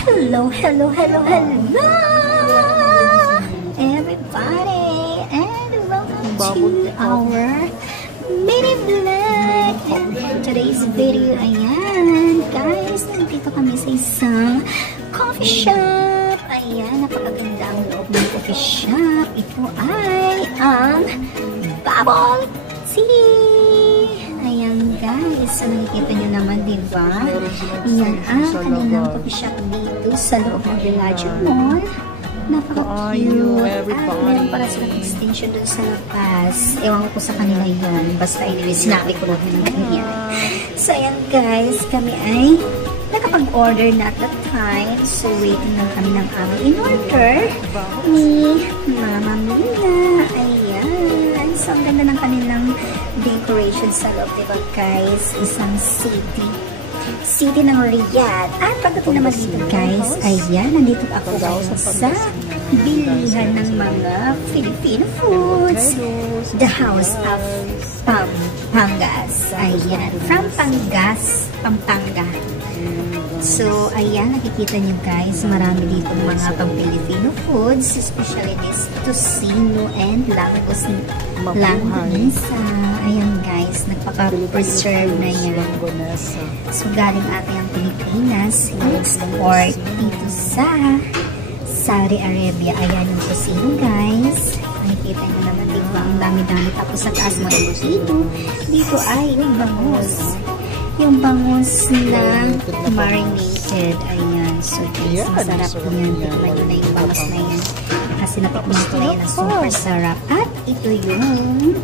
Hello, hello, hello, hello, everybody, and welcome to our mini vlog. And for today's video, ayan, guys, nandito kami sa isang coffee shop. Ayan, napakaganda ang loob ng coffee shop. Ito ay ang Bubble Tea. Ayan guys, so nakikita nyo naman, diba? Yan ang kanilang coffee shop dito sa loob ng Villaggio Mall. Napaka-cute. At meron para silang extension dun sa labas. Ewan ko sa kanila yun. Basta anyway, sinabi ko lang ng ganyan. So ayan guys, kami ay nakapag-order na at that time. So waiting lang kami ng aming in-order ni Mama Mina. Ayan. So ang ganda ng kanilang decoration sa loob, diba guys? Isang city ng Riyadh. At pagdating naman dito guys, ayan, nandito ako sa bilihan ng mga Filipino foods. The House of Pampangas. Ayan, from Pangas, Pampanga. So, ayan, nakikita nyo guys, marami dito mga pang-Filipino foods, especially this tocino and langganisa. Ayan guys, nagpaka-preserve na yan. So, galing atin ang Pilipinas, export dito sa Saudi Arabia. Ayan yung tocino guys. Nakikita nyo naman dito, ang dami-dami. Tapos sa taas mo dito ay yung bangus. Yung bangus na marinated. Ayan. So, guys, masarap yan. Tikman nyo na yung bangus na yan. Kasi napakunin ko na yan na super sarap. At ito yung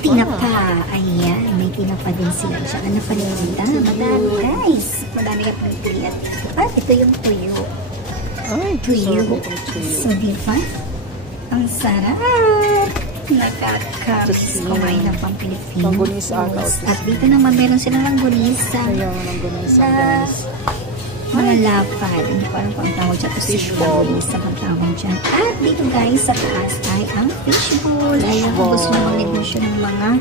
tinapa. Ayan. May tinapa din sila. Tsaka na paninda. Madami, guys. Madami ka pagpilihan. At ito yung tuyo. Tuyo. So, diba? Ang sarap. Nakakapis kumain ng pang-Pilipinos. At dito naman meron silang langganisa na mga lapad. Hindi ko alam kung ang tawag dyan. Fishball. Ang tawag dyan. At dito guys, sa taas ay ang fishball. Ayan, kung gusto mo negosyo ng mga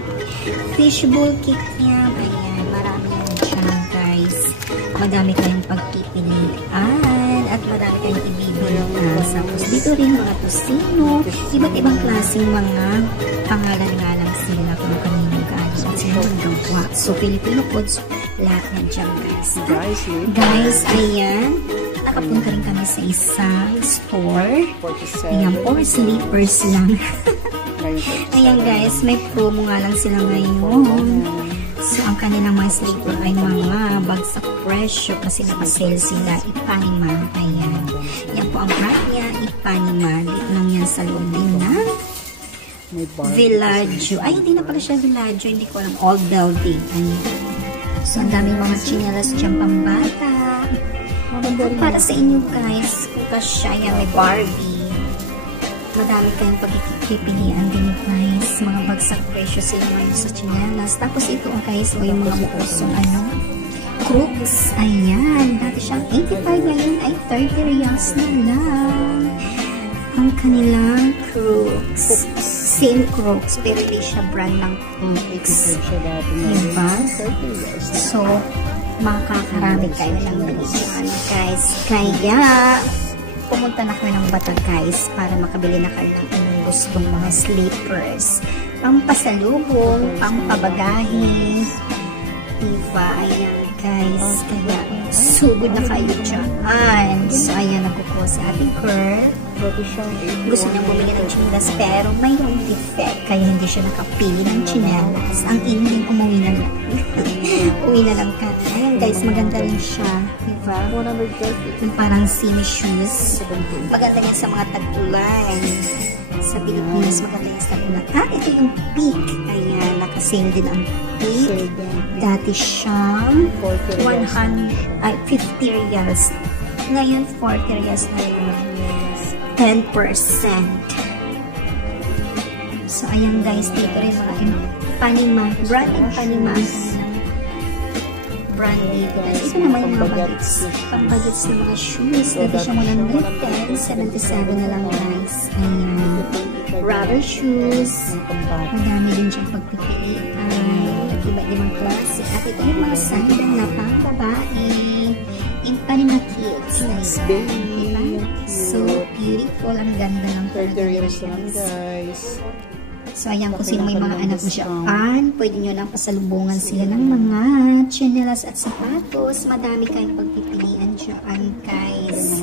fishball kikiam. Ayan, marami yan dyan guys. Madami kayong pagpipilian. At marami kayong ibibilang. Tapos dito rin mga tocino. Iba't ibang klaseng mga pangalan nga lang sila kung kaninong galing. At sila magawa. So, Filipino foods, lahat yan dyan guys. Guys, ayan. Nakapunta rin kami sa isang store. Ayan, for sleepers lang. Ayan guys, may promo nga lang sila ngayon. So, ang kanilang mga sleeper ay mga bagsak presyo kasi nakasale sila. Ipanima. Ayan. Yan po ang brand niya. Ipanima. Dito lang yan sa loob din ng Villaggio. Ay, hindi na pala siya Villaggio. Hindi ko alam. Old building. Ayan. So, ang daming mga chinelas dyan pambata. Para sa inyo guys, kung kasya yan, may Barbie. Madami kayong pagkikipilian din guys. Mga bagsak presyo sila ngayon sa chinelas. Tapos ito guys, o yung mga bukusong Crooks. Ayan. Dati siyang 85, ngayon ay 30 riyals na lang. Ang kanilang Crooks. Same Crooks, pero hindi siya brand ng Crooks. Diba? So, makakarami kayo lang bilihan guys. Kaya, pumunta na kami ng Bata guys para makabili na kayo ng inyong gustong mga sleepers. Pampasalubong, pampabagahe. Diba? Ayan guys. Kaya sugod na kayo dyan. So ayan, nagkukuha si Ate Girl. Gusto niyang bumili ng chinelas pero may defect. Kaya hindi siya nakapili ng chinelas. Ang ining umuwi na lang. Uwi na lang ka. Ayan guys, maganda rin siya. Diba? Yung parang semi shoes. Maganda yan sa mga tag-ulan. Sa Pilipinas, maganda yan sa tag-ulan. At ito yung Peak. Ayan, nakasale din ang Peak. Dati siyang 50 riyals. Ngayon, 40 riyals na yun. 10%. So, ayan guys, dito rin mga Panima. Brand ng Panima. Brand dito. Ito naman yung mga bagets. Pang-bagets na mga shoes. Dito siya muna ng 77 na lang guys. Ayan. Rubber shoes. Madami din siyang pagpipilian. Iba-ibang klase. At ito yung mga sandal na pang babae. In baby. Diba? So beautiful. Ang ganda ng 30 reals lang guys. So, ayan, kung sino may mga anak na Japan, pwede nyo lang pasalubungan sila ng mga chinelas at sapatos. Madami kayong pagpipilian dyan, guys.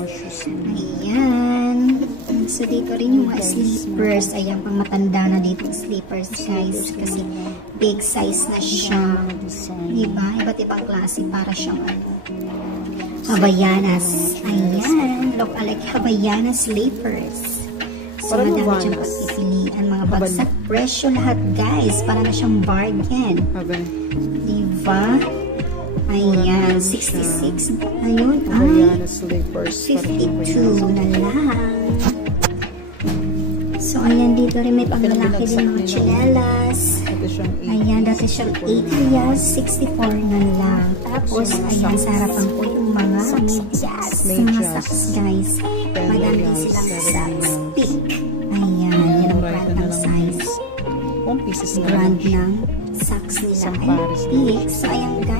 Ayan. So, dito rin yung mga slippers. Ayan, pang matanda na dito slippers, guys. Kasi big size na siya. Diba? Iba't ibang klase para siyang Havaianas. Ayan. Look alike Havaianas slippers. So, madami diyang pagpipilian. Mga bagsak presyo lahat, guys. Para na siyang bargain. Diba? Ayan. 66. Ayun. Ay. 52 na lang. So, ayan. Dito rin may panglalaki din mga chinelas. Ayan. Dati siyang 8 reals. 64 na lang. Tapos, ayan. Sa harapan po yung mga medyas. Mga socks, guys. Madami silang socks. Pink. Ayan, yan ang brand ng size. Brand ng socks nila ay pink. So, ayan guys.